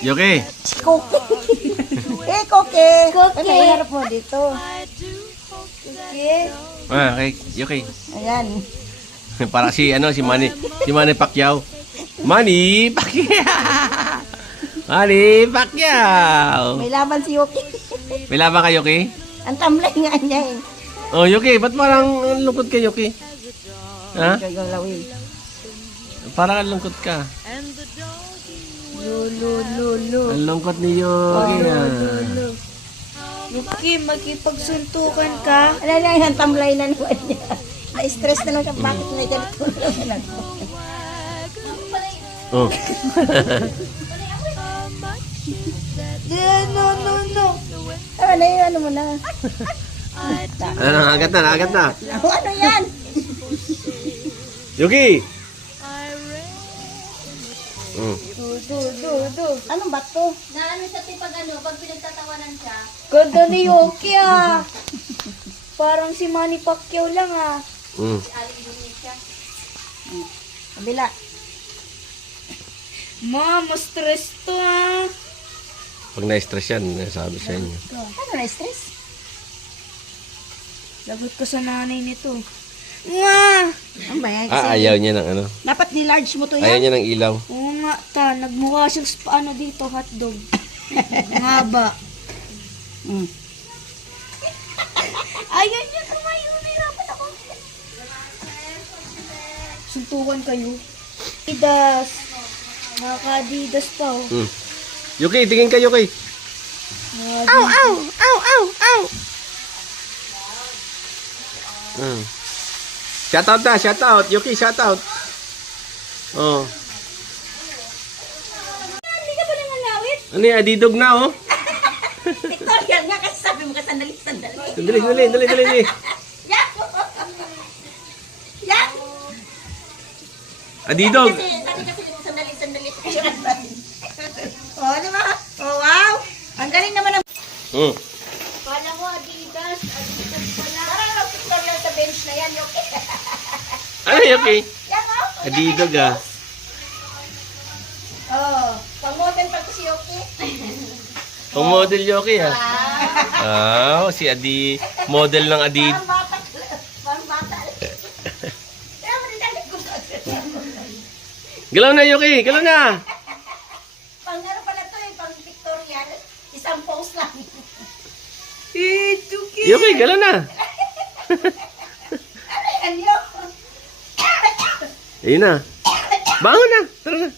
Yuki. Cookie. Cookie. Cookie. Ano yung harap mo dito? Okay. Okay, Yuki. Ayan. Para si Manny Pacquiao. Manny Pacquiao. Manny Pacquiao. May laban si Yuki. May laban ka, Yuki? Ang tamlay nga niya eh. Oh, Yuki, ba't parang ang lungkot ka, Yuki? Ha? Gagalawin. Parang ang lungkot ka. Lulu. Ang lungkot ni Yuki. Yuki, makipagsuntukan ka. Ano na yan, tamlay na naman niya. Na-stress na lang siya. Bakit may ganito na naman ako? Oh. No. Ano yun, ano mo na? Ano, agad na. Ano yan? Yuki! Do. Anong bato? Na ano siya pag pinagtatawanan siya. Ganda ni Yuki ah. Parang si Manny Pacquiao lang ah. Ali Indonesia. Kabila. Mas stress to ah. Pag na-stress yan, sabi sa inyo. Ano na-stress? Lagot ko sa nanay nito. Nga! Ano ba yan? Kasi Ayaw niya ng ano. dapat ni-large mo to Ayaw yan. niya ng ilaw. Oo nga ta, nagmukha siyang paano dito, hotdog. Ang haba. Mm. Ayaw niya tumayo, nahirapan ako. Suntukan kayo. Adidas. Nakaka-Adidas pa oh. Yuki, tingin ka, Yuki. Ow! Shoutout na, shoutout. Yuki, shoutout. Oh. Hindi ka pa nanganawit? Ano yung adidog na, oh? Victoria nga kasi sabi mo ka sandali. Dali. Yak! Yak! Adidog. Sabi kasi mo sandali. Oh, di ba? Oh, wow! Ang galing naman ng... Kala mo Adidas pala. Parang picture lang sa bench na yan, Yuki. Ano, Yuki? Yan, oh. Adidog, ah. Oh, pang-model pa to si Yuki. Pang-model, Yuki, ah. Si Adi. Model ng Adid. Parang bata. Kaya mo nilalag ko. Galaw na, Yuki. Galaw na. Pang ano pala to eh, pang pictorial. Isang pose lang. Yuki, galaw na. Ano yan, Yuki? Ayun na. Bangon na. Tara na.